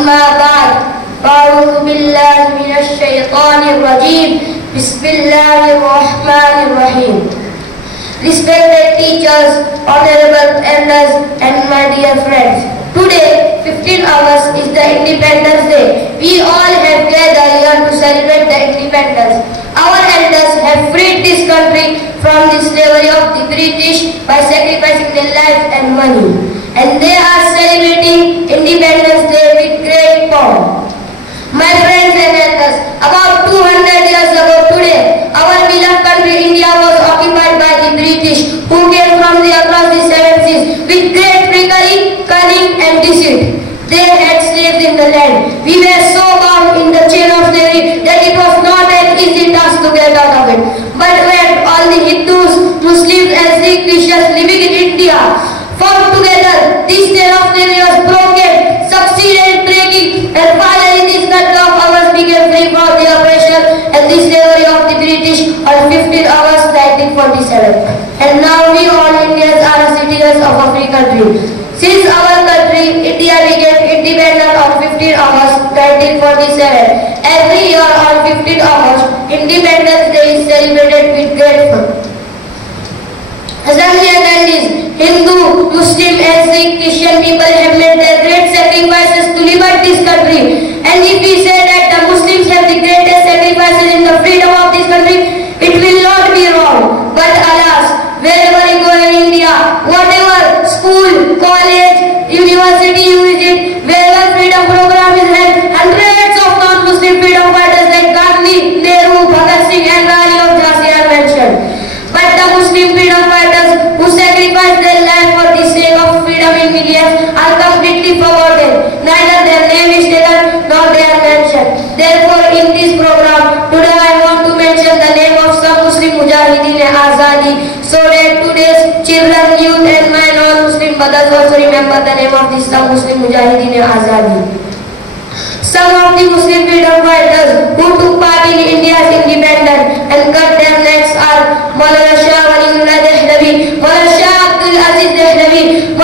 أما بعد أعوذ بالله من الشيطان الرجيم بسم الله الرحمن الرحيم. Respected teachers, honorable elders and my dear friends, today 15 August is the Independence Day. We all have gathered here to celebrate the independence. Our elders have freed this country from the slavery of the British by sacrificing their lives and money. And they are celebrating Independence Day with great pomp. My friends and elders, about 200 years ago today, our beloved country India was occupied by the British, who came from across the seven seas with great trickery, cunning and deceit. They had slaves in the land. We were so bound in the chain of slavery that it was not an easy task to get out of it. But when all the Hindus, Muslims and Sikh Christians living in India formed together, this chain of slavery was broken, succeeded in breaking, and finally this country of ours became free from the oppression and the slavery of the British on 15 August 1947. And now we all Indians are citizens of a free country. Since our country, India, became independent on 15 August 1947, every year on 15 August, Independence Day is celebrated with great fun. Assembly attendees, Hindu, Muslim and Sikh Christian people have made their great sacrifices to liberate this country. And if we say that the Muslims have the greatest sacrifices in the freedom of this country, it will not be wrong. But alas, wherever you go in India, whatever school, college, university you visit, wherever freedom program is held, hundreds of non-Muslim freedom fighters like Gandhi, Nehru, Bhagat Singh and Rani of Jhansi are mentioned. But the Muslim freedom fighters who sacrificed their life for the sake of freedom in millions are completely forgotten. Neither their name is taken nor they are mentioned. Therefore, in this program, today I want to mention the name of some Muslim Mujahideen Azadi, so that today's children, youth and my non-Muslim brothers also remember the name of these some Muslim Mujahideen Azadi. Some of the Muslim freedom fighters who took part in India's independence and cut their necks are Maulana Shah Waliullah Dehlavi, Maulana Shah Abdul Aziz Dehlavi,